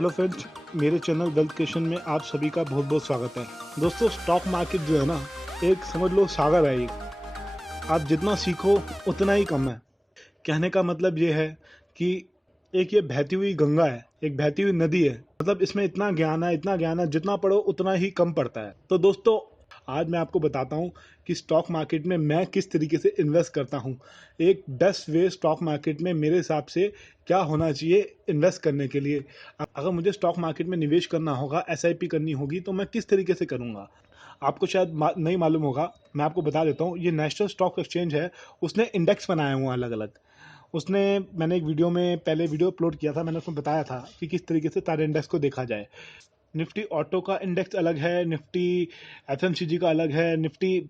Hello friends, मेरे channel wealth creation में आप सभी का बहुत बहुत स्वागत है। दोस्तों, स्टॉक मार्केट जो है ना, एक समझ लो सागर है। आप जितना सीखो उतना ही कम है। कहने का मतलब ये है कि एक ये बहती हुई गंगा है, एक बहती हुई नदी है। मतलब इसमें इतना ज्ञान है, इतना ज्ञान है, जितना पढ़ो उतना ही कम पड़ता है। तो दोस्तों, आज मैं आपको बताता हूँ कि स्टॉक मार्केट में मैं किस तरीके से इन्वेस्ट करता हूँ। एक बेस्ट वे स्टॉक मार्केट में मेरे हिसाब से क्या होना चाहिए इन्वेस्ट करने के लिए। अगर मुझे स्टॉक मार्केट में निवेश करना होगा, एसआईपी करनी होगी, तो मैं किस तरीके से करूँगा। आपको शायद नहीं मालूम होगा, मैं आपको बता देता हूँ। ये नेशनल स्टॉक एक्सचेंज है, उसने इंडेक्स बनाए हुए हैं अलग अलग। उसने मैंने एक वीडियो में पहले वीडियो अपलोड किया था, मैंने उसमें बताया था कि किस तरीके से सारे इंडेक्स को देखा जाए। निफ्टी ऑटो का इंडेक्स अलग है, निफ्टी एफएमसीजी का अलग है, निफ्टी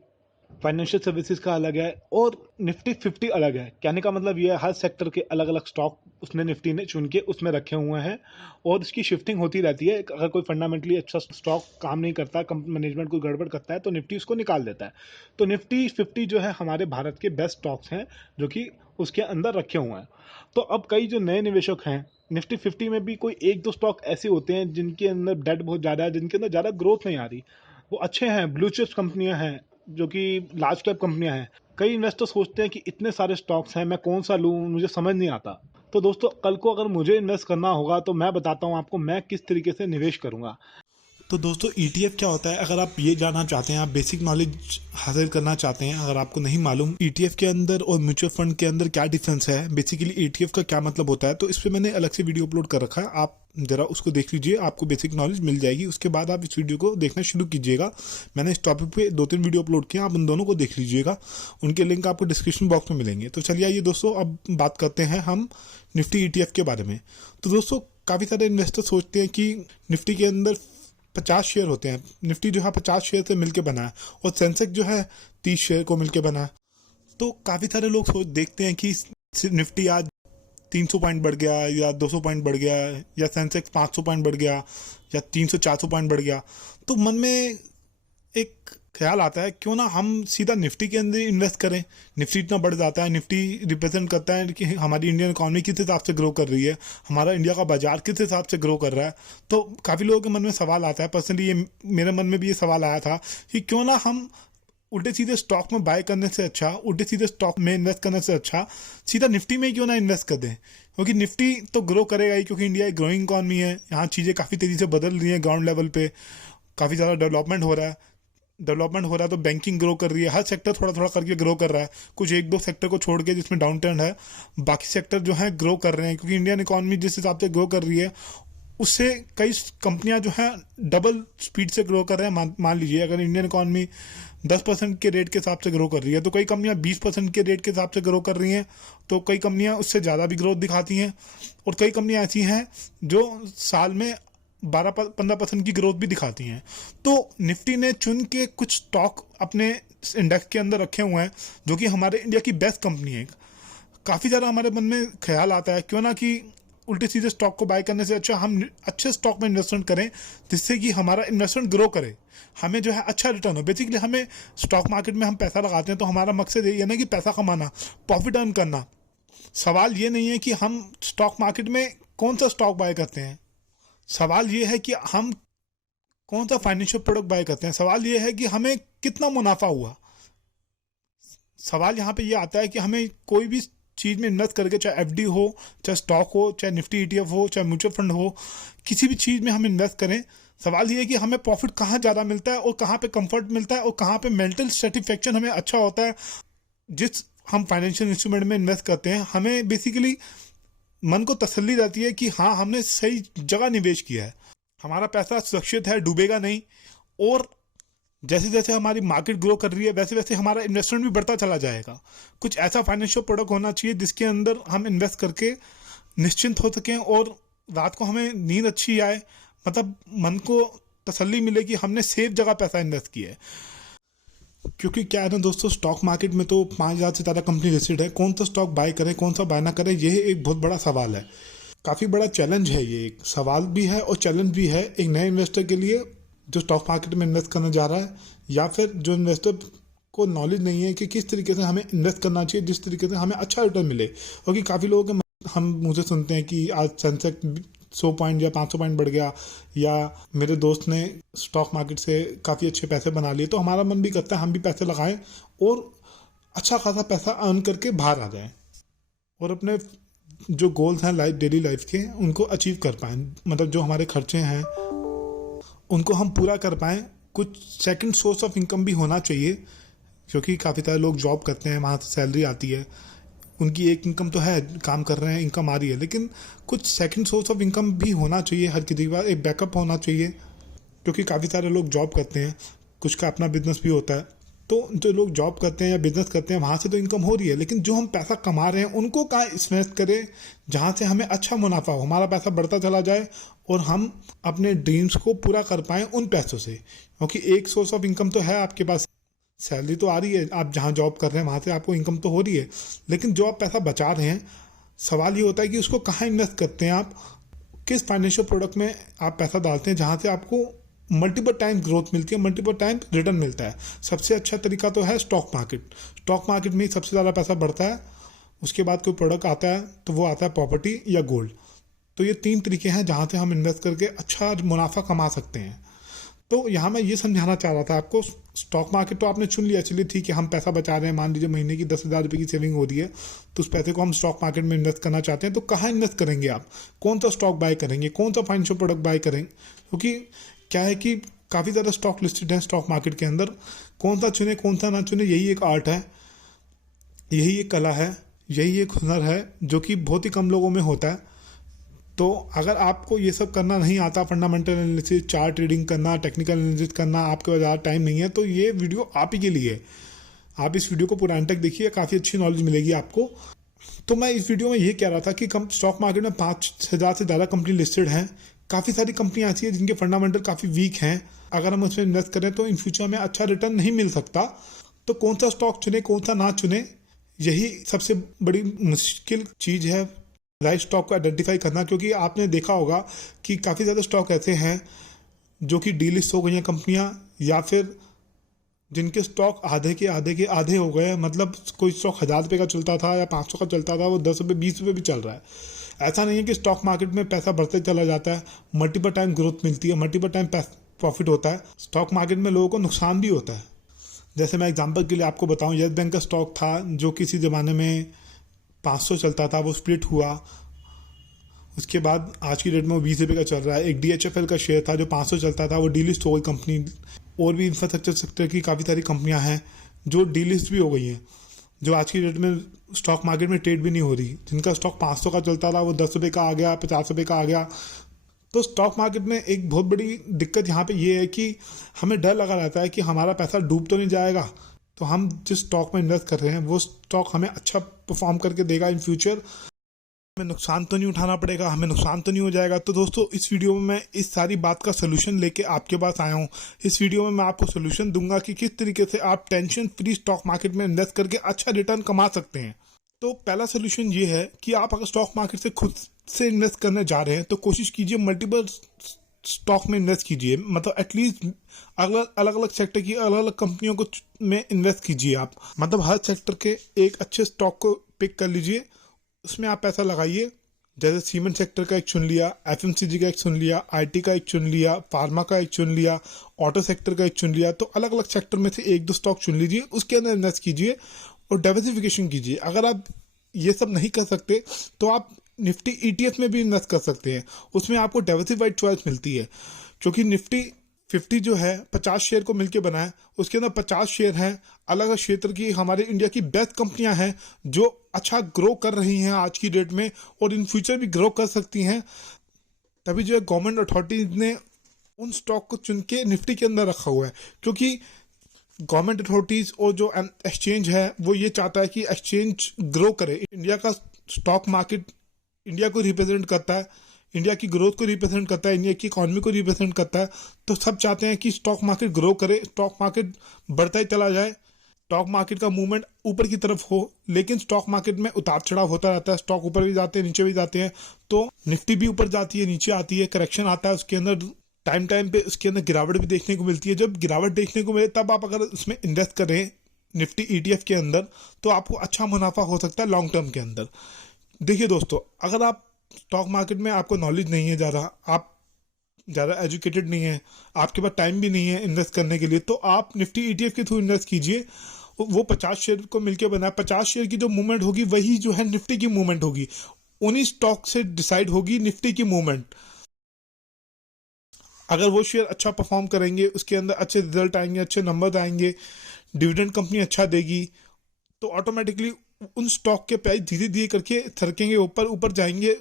फाइनेंशियल सर्विसेज का अलग है, और निफ्टी 50 अलग है। कहने का मतलब ये है, हर सेक्टर के अलग अलग स्टॉक उसने निफ्टी ने चुन के उसमें रखे हुए हैं, और इसकी शिफ्टिंग होती रहती है। अगर कोई फंडामेंटली अच्छा स्टॉक काम नहीं करता, कंपनी मैनेजमेंट कोई गड़बड़ करता है, तो निफ्टी उसको निकाल देता है। तो निफ्टी 50 जो है हमारे भारत के बेस्ट स्टॉक्स हैं, जो कि उसके अंदर रखे हुए हैं। तो अब कई जो नए निवेशक हैं, निफ्टी 50 में भी कोई एक दो स्टॉक ऐसे होते हैं जिनके अंदर डेट बहुत ज़्यादा है, जिनके अंदर ज़्यादा ग्रोथ नहीं आ रही। वो अच्छे हैं, ब्लू चिप्स कंपनियां हैं, जो कि लार्ज कैप कंपनियां हैं। कई इन्वेस्टर सोचते हैं कि इतने सारे स्टॉक्स हैं, मैं कौन सा लूं, मुझे समझ नहीं आता। तो दोस्तों, कल को अगर मुझे इन्वेस्ट करना होगा तो मैं बताता हूं आपको मैं किस तरीके से निवेश करूंगा। तो दोस्तों ईटीएफ क्या होता है, अगर आप ये जानना चाहते हैं, आप बेसिक नॉलेज हासिल करना चाहते हैं, अगर आपको नहीं मालूम ईटीएफ के अंदर और म्यूचुअल फंड के अंदर क्या डिफरेंस है, बेसिकली ईटीएफ का क्या मतलब होता है, तो इस पर मैंने अलग से वीडियो अपलोड कर रखा है। आप जरा उसको देख लीजिए, आपको बेसिक नॉलेज मिल जाएगी। उसके बाद आप इस वीडियो को देखना शुरू कीजिएगा। मैंने इस टॉपिक पे 2-3 वीडियो अपलोड किए, आप उन दोनों को देख लीजिएगा। उनके लिंक आपको डिस्क्रिप्शन बॉक्स में मिलेंगे। तो चलिए आइए दोस्तों, अब बात करते हैं हम निफ्टी ईटीएफ के बारे में। तो दोस्तों, काफ़ी सारे इन्वेस्टर सोचते हैं कि निफ्टी के अंदर 50 शेयर होते हैं। निफ्टी जो है 50 शेयर से मिलके बना है, और सेंसेक्स जो है 30 शेयर को मिलके बना है। तो काफ़ी सारे लोग सोच देखते हैं कि निफ्टी आज 300 पॉइंट बढ़ गया, या 200 पॉइंट बढ़ गया, या सेंसेक्स 500 पॉइंट बढ़ गया, या 300-400 पॉइंट बढ़ गया। तो मन में एक ख्याल आता है, क्यों ना हम सीधा निफ्टी के अंदर इन्वेस्ट करें। निफ्टी इतना बढ़ जाता है, निफ्टी रिप्रेजेंट करता है कि हमारी इंडियन इकॉनमी किस हिसाब से ग्रो कर रही है, हमारा इंडिया का बाजार किस हिसाब से ग्रो कर रहा है। तो काफ़ी लोगों के मन में सवाल आता है। पर्सनली ये मेरे मन में भी ये सवाल आया था कि क्यों ना हम उल्टे सीधे स्टॉक में बाय करने से अच्छा, उल्टे सीधे स्टॉक में इन्वेस्ट करने से अच्छा सीधा निफ्टी में क्यों ना इन्वेस्ट कर दें। क्योंकि निफ्टी तो ग्रो करेगा ही, क्योंकि इंडिया एक ग्रोइंग इकॉनमी है। यहाँ चीज़ें काफ़ी तेज़ी से बदल रही हैं, ग्राउंड लेवल पे काफ़ी ज़्यादा डेवलपमेंट हो रहा है। तो बैंकिंग ग्रो कर रही है, हर सेक्टर थोड़ा थोड़ा करके ग्रो कर रहा है। कुछ एक दो सेक्टर को छोड़ के जिसमें डाउन टर्न है, बाकी सेक्टर जो है ग्रो कर रहे हैं। क्योंकि इंडियन इकॉनमी जिस हिसाब से ग्रो कर रही है, उससे कई कंपनियां जो हैं डबल स्पीड से ग्रो कर रहे हैं। मान लीजिए, अगर इंडियन इकॉनमी 10% के रेट के हिसाब से ग्रो कर रही है, तो कई कंपनियां 20% के रेट के हिसाब से ग्रो कर रही हैं। तो कई कंपनियां उससे ज़्यादा भी ग्रोथ दिखाती हैं, और कई कंपनियां ऐसी हैं जो साल में 12-15% की ग्रोथ भी दिखाती हैं। तो निफ्टी ने चुन के कुछ स्टॉक अपने इंडेक्स के अंदर रखे हुए हैं, जो कि हमारे इंडिया की बेस्ट कंपनी है। काफ़ी ज़्यादा हमारे मन में ख्याल आता है, क्यों ना कि उल्टे सीधे स्टॉक को बाय करने से अच्छा हम अच्छे स्टॉक में इन्वेस्टमेंट करें, जिससे कि हमारा इन्वेस्टमेंट ग्रो करे, हमें जो है अच्छा रिटर्न हो। बेसिकली हमें स्टॉक मार्केट में हम पैसा लगाते हैं, तो हमारा मकसद यही है ना कि पैसा कमाना, प्रॉफिट अर्न करना। सवाल ये नहीं है कि हम स्टॉक मार्केट में कौन सा स्टॉक बाय करते हैं, सवाल ये है कि हम कौन सा फाइनेंशियल प्रोडक्ट बाय करते हैं। सवाल ये है कि हमें कितना मुनाफा हुआ। सवाल यहाँ पे ये आता है कि हमें कोई भी चीज़ में इन्वेस्ट करके, चाहे एफडी हो, चाहे स्टॉक हो, चाहे निफ्टी ईटीएफ हो, चाहे म्यूचुअल फंड हो, किसी भी चीज़ में हम इन्वेस्ट करें, सवाल ये है कि हमें प्रॉफिट कहाँ ज़्यादा मिलता है, और कहाँ पे कंफर्ट मिलता है, और कहाँ पे मेंटल सेटिस्फेक्शन हमें अच्छा होता है। जिस हम फाइनेंशियल इंस्ट्रूमेंट में इन्वेस्ट करते हैं, हमें बेसिकली मन को तसल्ली रहती है कि हाँ, हमने सही जगह निवेश किया है, हमारा पैसा सुरक्षित है, डूबेगा नहीं। और जैसे जैसे हमारी मार्केट ग्रो कर रही है, वैसे वैसे हमारा इन्वेस्टमेंट भी बढ़ता चला जाएगा। कुछ ऐसा फाइनेंशियल प्रोडक्ट होना चाहिए जिसके अंदर हम इन्वेस्ट करके निश्चिंत हो सकें, और रात को हमें नींद अच्छी आए, मतलब मन को तसल्ली मिले कि हमने सेफ जगह पैसा इन्वेस्ट किया है। क्योंकि क्या है ना दोस्तों, स्टॉक मार्केट में तो 5,000 से ज़्यादा कंपनी लिस्टेड है। कौन सा स्टॉक बाय करें, कौन सा बाय ना करें, यह एक बहुत बड़ा सवाल है। काफ़ी बड़ा चैलेंज है, ये एक सवाल भी है और चैलेंज भी है एक नए इन्वेस्टर के लिए जो स्टॉक मार्केट में इन्वेस्ट करने जा रहा है, या फिर जो इन्वेस्टर को नॉलेज नहीं है कि किस तरीके से हमें इन्वेस्ट करना चाहिए, जिस तरीके से हमें अच्छा रिटर्न मिले। क्योंकि काफ़ी लोगों के हम मुझे सुनते हैं कि आज सेंसेक्स 100 पॉइंट या 500 पॉइंट बढ़ गया, या मेरे दोस्त ने स्टॉक मार्केट से काफ़ी अच्छे पैसे बना लिए, तो हमारा मन भी करता है हम भी पैसे लगाएं और अच्छा खासा पैसा अर्न करके बाहर आ जाएं और अपने जो गोल्स हैं लाइफ डेली लाइफ के उनको अचीव कर पाएं। मतलब जो हमारे खर्चे हैं उनको हम पूरा कर पाएं। कुछ सेकंड सोर्स ऑफ इनकम भी होना चाहिए, क्योंकि काफ़ी सारे लोग जॉब करते हैं, वहाँ से सैलरी आती है, उनकी एक इनकम तो है, काम कर रहे हैं, इनकम आ रही है, लेकिन कुछ सेकंड सोर्स ऑफ इनकम भी होना चाहिए हर किसी के पास, एक बैकअप होना चाहिए, क्योंकि काफ़ी सारे लोग जॉब करते हैं, कुछ का अपना बिजनेस भी होता है। तो जो लोग जॉब करते हैं या बिजनेस करते हैं वहाँ से तो इनकम हो रही है, लेकिन जो हम पैसा कमा रहे हैं उनको कहाँ इन्वेस्ट करें जहाँ से हमें अच्छा मुनाफा हो, हमारा पैसा बढ़ता चला जाए और हम अपने ड्रीम्स को पूरा कर पाएँ उन पैसों से। क्योंकि एक सोर्स ऑफ इनकम तो है आपके पास, सैलरी तो आ रही है, आप जहाँ जॉब कर रहे हैं वहाँ से आपको इनकम तो हो रही है, लेकिन जो आप पैसा बचा रहे हैं, सवाल ये होता है कि उसको कहाँ इन्वेस्ट करते हैं आप, किस फाइनेंशियल प्रोडक्ट में आप पैसा डालते हैं जहाँ से आपको मल्टीपल टाइम ग्रोथ मिलती है, मल्टीपल टाइम रिटर्न मिलता है। सबसे अच्छा तरीका तो है स्टॉक मार्केट। स्टॉक मार्केट में ही सबसे ज़्यादा पैसा बढ़ता है, उसके बाद कोई प्रोडक्ट आता है तो वो आता है प्रॉपर्टी या गोल्ड। तो ये 3 तरीके हैं जहाँ से हम इन्वेस्ट करके अच्छा मुनाफा कमा सकते हैं। तो यहाँ मैं ये समझाना चाह रहा था आपको, स्टॉक मार्केट तो आपने चुन लिया, चलिए ठीक है, हम पैसा बचा रहे हैं, मान लीजिए महीने की 10,000 रुपये की सेविंग हो रही है, तो उस पैसे को हम स्टॉक मार्केट में इन्वेस्ट करना चाहते हैं, तो कहाँ इन्वेस्ट करेंगे आप, कौन सा स्टॉक बाय करेंगे, कौन सा फाइनेंशियल प्रोडक्ट बाय करेंगे? क्योंकि क्या है कि काफ़ी ज़्यादा स्टॉक लिस्टेड है स्टॉक मार्केट के अंदर, कौन सा चुने कौन सा ना चुने, यही एक आर्ट है, यही एक कला है, यही एक हुनर है जो कि बहुत ही कम लोगों में होता है। तो अगर आपको ये सब करना नहीं आता, फंडामेंटल एनालिसिस, चार्ट रीडिंग करना, टेक्निकल एनालिसिस करना, आपके पास ज़्यादा टाइम नहीं है, तो ये वीडियो आप ही के लिए है। आप इस वीडियो को पूरा अंत तक देखिए, काफ़ी अच्छी नॉलेज मिलेगी आपको। तो मैं इस वीडियो में ये कह रहा था कि स्टॉक मार्केट में 5,000 से ज़्यादा कंपनी लिस्टेड हैं। काफ़ी सारी कंपनियाँ ऐसी हैं जिनके फंडामेंटल काफ़ी वीक हैं, अगर हम उसमें इन्वेस्ट करें तो इन फ्यूचर में अच्छा रिटर्न नहीं मिल सकता। तो कौन सा स्टॉक चुने कौन सा ना चुने, यही सबसे बड़ी मुश्किल चीज़ है, राइट स्टॉक को आइडेंटिफाई करना। क्योंकि आपने देखा होगा कि काफ़ी ज़्यादा स्टॉक ऐसे हैं जो कि डीलिस्ट हो गई हैं कंपनियां, या फिर जिनके स्टॉक आधे के आधे हो गए हैं। मतलब कोई स्टॉक 1,000 रुपये का चलता था या 500 का चलता था, वो 10 रुपये 20 रुपये भी चल रहा है। ऐसा नहीं है कि स्टॉक मार्केट में पैसा बढ़ते चला जाता है, मल्टीपल टाइम ग्रोथ मिलती है, मल्टीपल टाइम प्रॉफिट होता है। स्टॉक मार्केट में लोगों को नुकसान भी होता है। जैसे मैं एग्जांपल के लिए आपको बताऊं, येस बैंक का स्टॉक था जो किसी ज़माने में 500 चलता था, वो स्प्लिट हुआ, उसके बाद आज की डेट में वो 20 रुपये का चल रहा है। एक DHFL का शेयर था जो 500 चलता था, वो डीलिस्ट हो गई कंपनी। और भी इंफ्रास्ट्रक्चर सेक्टर की काफ़ी सारी कंपनियां हैं जो डीलिस्ट भी हो गई हैं, जो आज की डेट में स्टॉक मार्केट में ट्रेड भी नहीं हो रही। जिनका स्टॉक 500 का चलता था वो 10 रुपये का आ गया, 50 रुपये का आ गया। तो स्टॉक मार्केट में एक बहुत बड़ी दिक्कत यहाँ पे ये है कि हमें डर लगा रहता है कि हमारा पैसा डूब तो नहीं जाएगा। तो हम जिस स्टॉक में इन्वेस्ट कर रहे हैं वो स्टॉक हमें अच्छा परफॉर्म करके देगा इन फ्यूचर, हमें नुकसान तो नहीं उठाना पड़ेगा, हमें नुकसान तो नहीं हो जाएगा। तो दोस्तों, इस वीडियो में मैं इस सारी बात का सोल्यूशन लेके आपके पास आया हूँ। इस वीडियो में मैं आपको सोल्यूशन दूंगा कि किस तरीके से आप टेंशन फ्री स्टॉक मार्केट में इन्वेस्ट करके अच्छा रिटर्न कमा सकते हैं। तो पहला सोल्यूशन ये है कि आप अगर स्टॉक मार्केट से खुद से इन्वेस्ट करने जा रहे हैं तो कोशिश कीजिए मल्टीपल स्टॉक में इन्वेस्ट कीजिए। मतलब एटलीस्ट अलग अलग सेक्टर की अलग अलग कंपनियों को में इन्वेस्ट कीजिए आप। मतलब हर सेक्टर के एक अच्छे स्टॉक को पिक कर लीजिए, उसमें आप पैसा लगाइए। जैसे सीमेंट सेक्टर का एक चुन लिया, FMCG का एक चुन लिया, IT का एक चुन लिया, फार्मा का एक चुन लिया, ऑटो सेक्टर का एक चुन लिया। तो अलग अलग सेक्टर में से 1-2 स्टॉक चुन लीजिए, उसके अंदर इन्वेस्ट कीजिए और डाइवर्सिफिकेशन कीजिए। अगर आप ये सब नहीं कर सकते तो आप निफ्टी ETF में भी इन्वेस्ट कर सकते हैं, उसमें आपको डाइवर्सिफाइड चॉइस मिलती है। क्योंकि निफ्टी 50 जो है 50 शेयर को मिलके बना है, उसके अंदर 50 शेयर हैं अलग अलग क्षेत्र की, हमारे इंडिया की बेस्ट कंपनियां हैं जो अच्छा ग्रो कर रही हैं आज की डेट में और इन फ्यूचर भी ग्रो कर सकती हैं। तभी जो है गवर्नमेंट अथॉरिटीज ने उन स्टॉक को चुन के निफ्टी के अंदर रखा हुआ है, क्योंकि गवर्नमेंट अथॉरिटीज और जो एक्सचेंज है वो ये चाहता है कि एक्सचेंज ग्रो करे। इंडिया का स्टॉक मार्केट इंडिया को रिप्रेजेंट करता है, इंडिया की ग्रोथ को रिप्रेजेंट करता है, इंडिया की इकॉनमी को रिप्रेजेंट करता है। तो सब चाहते हैं कि स्टॉक मार्केट ग्रो करे, स्टॉक मार्केट बढ़ता ही चला जाए, स्टॉक मार्केट का मूवमेंट ऊपर की तरफ हो। लेकिन स्टॉक मार्केट में उतार चढ़ाव होता रहता है, स्टॉक ऊपर भी जाते हैं नीचे भी जाते हैं। तो निफ्टी भी ऊपर जाती है नीचे आती है, करेक्शन आता है, उसके अंदर टाइम पे उसके अंदर गिरावट भी देखने को मिलती है। जब गिरावट देखने को मिले तब आप अगर उसमें इन्वेस्ट करें निफ्टी ETF के अंदर तो आपको अच्छा मुनाफा हो सकता है लॉन्ग टर्म के अंदर। देखिए दोस्तों, अगर आप स्टॉक मार्केट में आपको नॉलेज नहीं है ज़्यादा, आप ज़्यादा एजुकेटेड नहीं है, आपके पास टाइम भी नहीं है इन्वेस्ट करने के लिए, तो आप निफ्टी ईटीएफ के थ्रू इन्वेस्ट कीजिए। वो 50 शेयर को मिलकर बना है, 50 शेयर की जो मूवमेंट होगी वही जो है निफ्टी की मूवमेंट होगी, उन्हीं स्टॉक से डिसाइड होगी निफ्टी की मूवमेंट। अगर वो शेयर अच्छा परफॉर्म करेंगे, उसके अंदर अच्छे रिजल्ट आएंगे, अच्छे नंबर आएंगे, डिविडेंड कंपनी अच्छा देगी, तो ऑटोमेटिकली उन स्टॉक के प्राइस धीरे धीरे करके थरकेंगे, ऊपर ऊपर जाएंगे,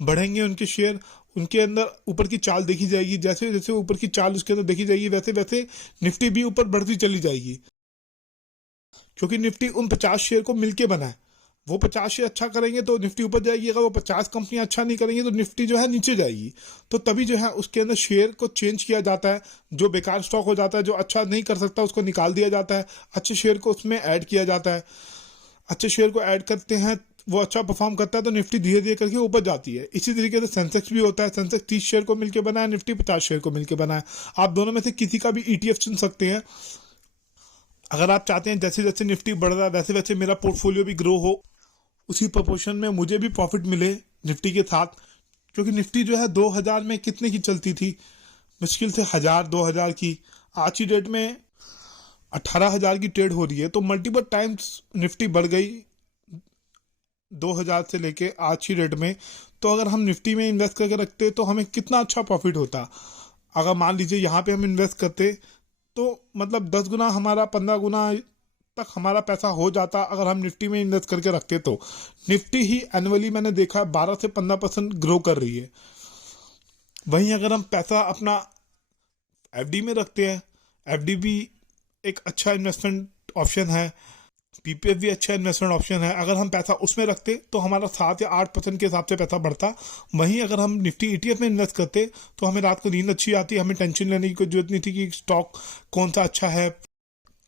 बढ़ेंगे उनके शेयर, उनके अंदर ऊपर की चाल देखी जाएगी। जैसे जैसे ऊपर की चाल उसके अंदर देखी जाएगी वैसे वैसे निफ्टी भी ऊपर बढ़ती चली जाएगी, क्योंकि निफ्टी उन 50 शेयर को मिलके बना है। वो 50 शेयर अच्छा करेंगे तो निफ्टी ऊपर जाएगी, अगर वो 50 कंपनियां अच्छा नहीं करेंगी तो निफ्टी जो है नीचे जाएगी। तो तभी जो है उसके अंदर शेयर को चेंज किया जाता है, जो बेकार स्टॉक हो जाता है, जो अच्छा नहीं कर सकता उसको निकाल दिया जाता है, अच्छे शेयर को उसमें ऐड किया जाता है। अच्छे शेयर को ऐड करते हैं, वो अच्छा परफॉर्म करता है तो निफ्टी धीरे धीरे करके ऊपर जाती है। इसी तरीके से सेंसेक्स भी होता है, सेंसेक्स 30 शेयर को मिलकर बना है, निफ्टी 50 शेयर को मिलकर बना है। आप दोनों में से किसी का भी ईटीएफ चुन सकते हैं। अगर आप चाहते हैं जैसे जैसे निफ्टी बढ़ रहा है वैसे वैसे मेरा पोर्टफोलियो भी ग्रो हो, उसी प्रोपोर्शन में मुझे भी प्रॉफिट मिले निफ्टी के साथ, क्योंकि निफ्टी जो है 2000 में कितने की चलती थी, मुश्किल से 1000-2000 की, आज की डेट में 18,000 की ट्रेड हो रही है। तो मल्टीपल टाइम्स निफ्टी बढ़ गई 2000 से लेके आज की डेट में। तो अगर हम निफ्टी में इन्वेस्ट करके रखते तो हमें कितना अच्छा प्रॉफिट होता। अगर मान लीजिए यहाँ पे हम इन्वेस्ट करते तो मतलब 10 गुना हमारा 15 गुना तक हमारा पैसा हो जाता अगर हम निफ्टी में इन्वेस्ट करके रखते। तो निफ्टी ही एनुअली मैंने देखा है 12 से 15% ग्रो कर रही है। वहीं अगर हम पैसा अपना एफडी में रखते हैं, एफडी भी एक अच्छा इन्वेस्टमेंट ऑप्शन है, पीपीएफ भी अच्छा इन्वेस्टमेंट ऑप्शन है। अगर हम पैसा उसमें रखते तो हमारा 7 या 8% के हिसाब से पैसा बढ़ता। वहीं अगर हम निफ्टी ईटीएफ में इन्वेस्ट करते तो हमें रात को नींद अच्छी आती, हमें टेंशन लेने की कोई जरूरत नहीं थी कि स्टॉक कौन सा अच्छा है,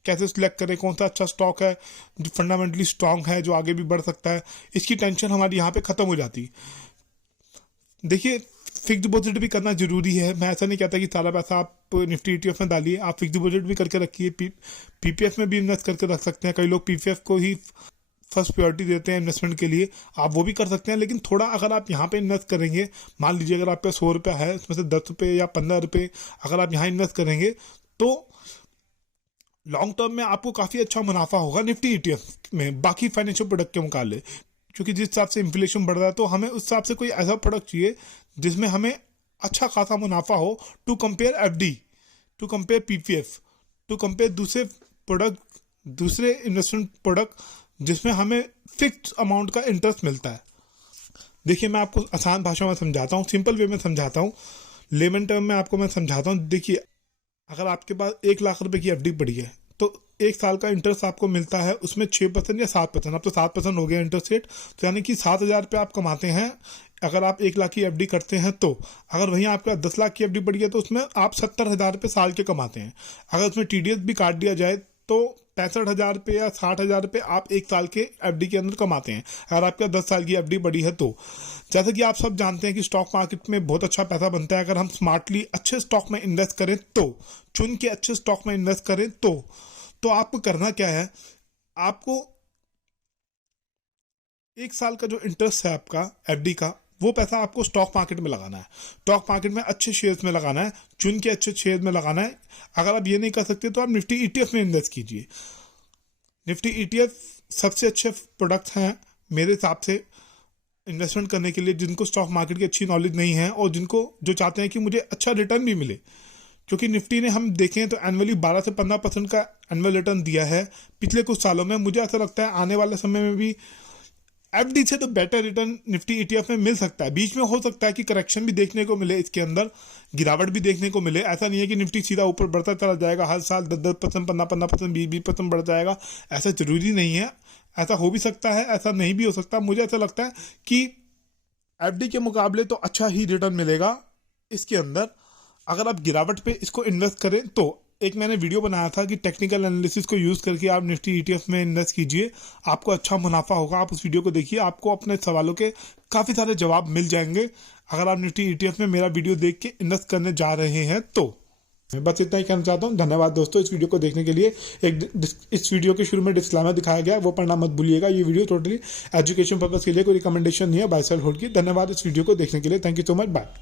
कैसे सिलेक्ट करें, कौन सा अच्छा स्टॉक है जो फंडामेंटली स्ट्रांग है, जो आगे भी बढ़ सकता है। इसकी टेंशन हमारी यहाँ पे ख़त्म हो जाती। देखिए, फिक्स डिपॉजिट भी करना जरूरी है। मैं ऐसा नहीं कहता कि सारा पैसा आप निफ्टी ईटीएफ में डालिए, आप फिक्स डिपॉजिट भी करके रखिए, पीपीएफ में भी इन्वेस्ट करके रख सकते हैं। कई लोग पीपीएफ को ही फर्स्ट प्रायोरिटी देते हैं इन्वेस्टमेंट के लिए, आप वो भी कर सकते हैं। लेकिन थोड़ा अगर आप यहाँ पे इन्वेस्ट करेंगे, मान लीजिए अगर आप पे 100 रुपया है, उसमें से 10 रुपये या 15 रुपये अगर आप यहाँ इन्वेस्ट करेंगे तो लॉन्ग टर्म में आपको काफ़ी अच्छा मुनाफा होगा निफ्टी ईटीएफ में बाकी फाइनेंशियल प्रोडक्ट के मुकाबले। क्योंकि जिस हिसाब से इन्फ्लेशन बढ़ रहा है तो हमें उस हिसाब से कोई ऐसा प्रोडक्ट चाहिए जिसमें हमें अच्छा खासा मुनाफा हो, to compare FD, to compare PPF, to compare दूसरे प्रोडक्ट, दूसरे इन्वेस्टमेंट प्रोडक्ट जिसमें हमें फिक्स अमाउंट का इंटरेस्ट मिलता है। देखिए, मैं आपको आसान भाषा में समझाता हूँ, सिंपल वे में समझाता हूँ, लेमन टर्म में आपको मैं समझाता हूँ। देखिए, अगर आपके पास 1 लाख रुपए की एफडी पड़ी है तो 1 साल का इंटरेस्ट आपको मिलता है, उसमें 6% या 7%, अब तो 7% हो गया इंटरेस्ट रेट, तो यानी कि 7,000 रुपये आप कमाते हैं अगर आप 1 लाख की एफडी करते हैं। तो अगर वहीं आपका 10 लाख की एफडी पड़ी है तो उसमें आप 70,000 रुपये साल के कमाते हैं। अगर उसमें टीडीएस भी काट दिया जाए तो 65,000 रुपये या 60,000 रुपये आप 1 साल के एफडी के अंदर कमाते हैं, अगर आपका 10 साल की एफडी बड़ी है तो। जैसे कि आप सब जानते हैं कि स्टॉक मार्केट में बहुत अच्छा पैसा बनता है अगर हम स्मार्टली अच्छे स्टॉक में इन्वेस्ट करें तो, चुन के अच्छे स्टॉक में इन्वेस्ट करें तो आपको करना क्या है, आपको 1 साल का जो इंटरेस्ट है आपका एफडी का, वो पैसा आपको स्टॉक मार्केट में लगाना है। स्टॉक मार्केट में अच्छे शेयर्स में लगाना है, चुन के अच्छे शेयर्स में लगाना है। अगर आप ये नहीं कर सकते तो आप निफ्टी ईटीएफ में इन्वेस्ट कीजिए। निफ्टी ईटीएफ सबसे अच्छे प्रोडक्ट्स हैं मेरे हिसाब से इन्वेस्टमेंट करने के लिए, जिनको स्टॉक मार्केट की अच्छी नॉलेज नहीं है और जिनको जो चाहते हैं कि मुझे अच्छा रिटर्न भी मिले। क्योंकि निफ्टी ने हम देखें तो एनुअली 12 से 15% का एनुअल रिटर्न दिया है पिछले कुछ सालों में। मुझे ऐसा लगता है आने वाले समय में भी एफडी से तो बेटर रिटर्न निफ्टी ईटीएफ में मिल सकता है। बीच में हो सकता है कि करेक्शन भी देखने को मिले, इसके अंदर गिरावट भी देखने को मिले। ऐसा नहीं है कि निफ्टी सीधा ऊपर बढ़ता चला जाएगा, हर साल 10-10%, 15-15%, 20-20% बढ़ जाएगा, ऐसा जरूरी नहीं है। ऐसा हो भी सकता है, ऐसा नहीं भी हो सकता। मुझे ऐसा लगता है कि एफडी के मुकाबले तो अच्छा ही रिटर्न मिलेगा इसके अंदर अगर आप गिरावट पे इसको इन्वेस्ट करें तो। एक मैंने वीडियो बनाया था कि टेक्निकल एनालिसिस को यूज़ करके आप निफ्टी ईटीएफ में इन्वेस्ट कीजिए, आपको अच्छा मुनाफा होगा। आप उस वीडियो को देखिए, आपको अपने सवालों के काफ़ी सारे जवाब मिल जाएंगे अगर आप निफ्टी ईटीएफ में मेरा वीडियो देख के इन्वेस्ट करने जा रहे हैं तो। बस इतना ही कहना चाहता हूँ। धन्यवाद दोस्तों इस वीडियो को देखने के लिए। इस वीडियो के शुरू में डिस्क्लेमर दिखाया गया, वो पढ़ना मत भूलिएगा। ये वीडियो टोटली एजुकेशन पर्पज के लिए, कोई रिकमेंडेशन नहीं है बाय सेल होल्ड की। धन्यवाद इस वीडियो को देखने के लिए। Thank you so much, bye.